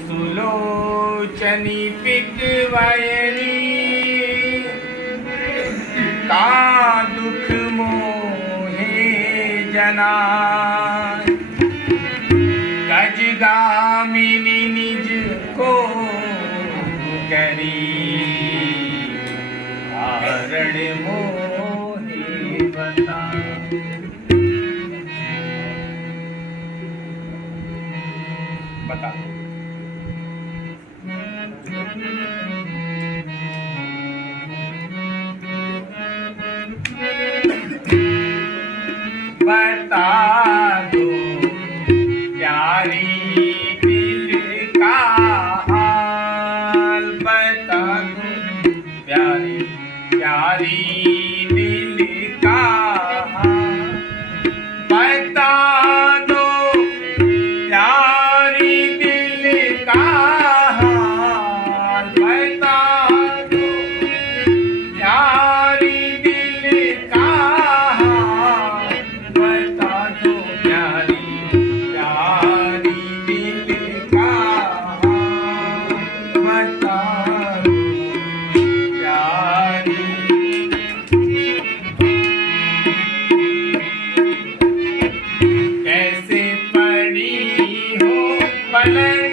सुलोचनी पिकवायरी का दुख मोहे जना गजगामिनी निज को करी कारण मोहे बता। बता दो प्यारी दिल का हाल, बता दो प्यारी प्यारी दिल का हाल, बता दो प्यारी दिल का हाल, बता दो प्यारी दिल का हाल, बता दो प्यारी प्यारी दिल का हाल, बता दो प्यारी। कैसे पड़ी हो पलंग